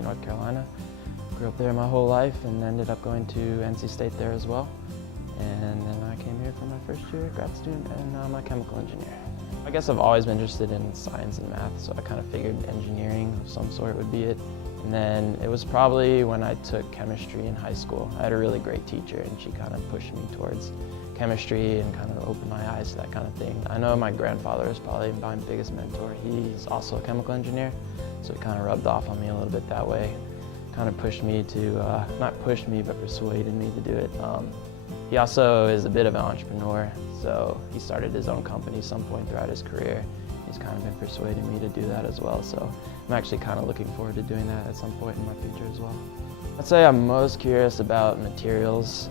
Raleigh, North Carolina. Grew up there my whole life and ended up going to NC State there as well. And then I came here for my first year grad student, and now I'm a chemical engineer. I guess I've always been interested in science and math, so I kind of figured engineering of some sort would be it. And then it was probably when I took chemistry in high school. I had a really great teacher, and she kind of pushed me towards chemistry and kind of opened my eyes to that kind of thing. I know my grandfather is probably my biggest mentor. He's also a chemical engineer, so it kind of rubbed off on me a little bit that way. Kind of pushed me to, not pushed me, but persuaded me to do it. He also is a bit of an entrepreneur, so he started his own company at some point throughout his career. He's kind of been persuading me to do that as well, so I'm actually kind of looking forward to doing that at some point in my future as well. I'd say I'm most curious about materials,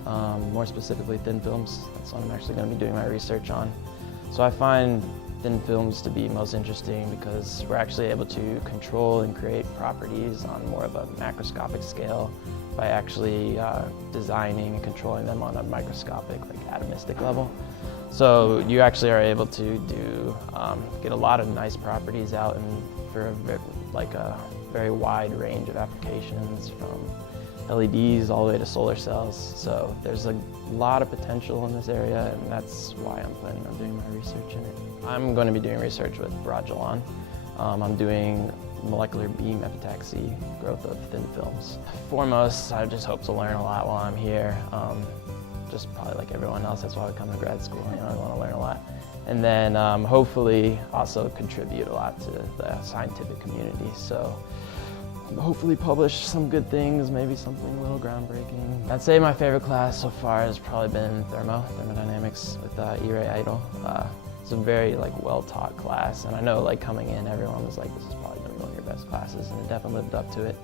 more specifically thin films. That's what I'm actually going to be doing my research on. So I find thin films to be most interesting because we're actually able to control and create properties on more of a macroscopic scale by actually designing and controlling them on a microscopic, like atomistic level. So you actually are able to get a lot of nice properties out and for a very wide range of applications, from LEDs all the way to solar cells. So there's a lot of potential in this area, and that's why I'm planning on doing my research in it. I'm going to be doing research with Rajalan. I'm doing molecular beam epitaxy growth of thin films. Foremost, I just hope to learn a lot while I'm here. Just probably like everyone else, that's why I come to grad school. You know, I want to learn a lot. And then hopefully also contribute a lot to the scientific community. So hopefully publish some good things, maybe something a little groundbreaking. I'd say my favorite class so far has probably been thermodynamics with E-Ray Idle. It's a very well-taught class, and I know coming in, everyone was like, this is probably been one of your best classes, and it definitely lived up to it.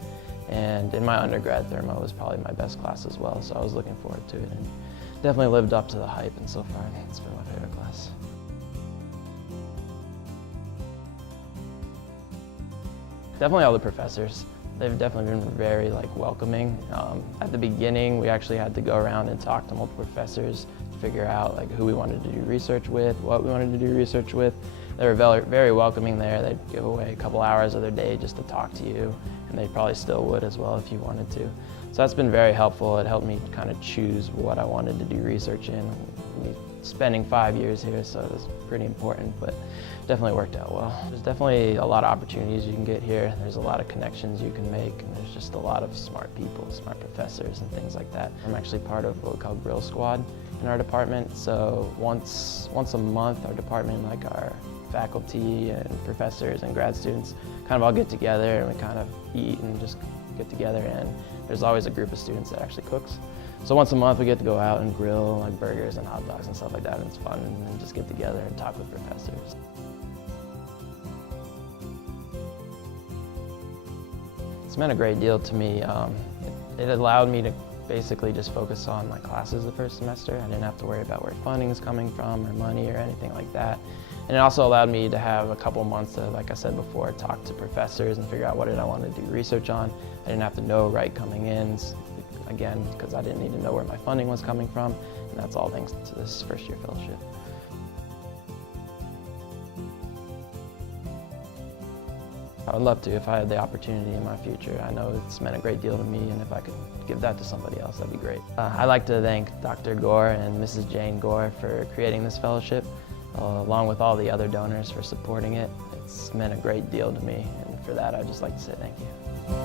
And in my undergrad, thermo was probably my best class as well, so I was looking forward to it, and definitely lived up to the hype, and so far it's been my favorite class. Definitely all the professors. They've definitely been very welcoming. At the beginning, we actually had to go around and talk to multiple professors to figure out who we wanted to do research with, what we wanted to do research with. They were very welcoming there. They'd give away a couple hours of their day just to talk to you, and they probably still would as well if you wanted to. So that's been very helpful. It helped me kind of choose what I wanted to do research in. Spending 5 years here, so it was pretty important, but definitely worked out well. There's definitely a lot of opportunities you can get here. There's a lot of connections you can make, and there's just a lot of smart people, smart professors and things like that. I'm actually part of what we call Grill Squad in our department, so once a month our department, our faculty and professors and grad students kind of all get together and we kind of eat and just get together, and there's always a group of students that actually cooks. So once a month we get to go out and grill burgers and hot dogs and stuff like that, and it's fun, and just get together and talk with professors. It's meant a great deal to me. It allowed me to basically just focus on my classes the first semester. I didn't have to worry about where funding is coming from or money or anything like that. And it also allowed me to have a couple months to, like I said before, talk to professors and figure out what did I want to do research on. I didn't have to know right coming in, again, because I didn't need to know where my funding was coming from, and that's all thanks to this first-year fellowship. I would love to if I had the opportunity in my future. I know it's meant a great deal to me, and if I could give that to somebody else, that'd be great. I'd like to thank Dr. Gore and Mrs. Jane Gore for creating this fellowship, along with all the other donors for supporting it. It's meant a great deal to me, and for that I'd just like to say thank you.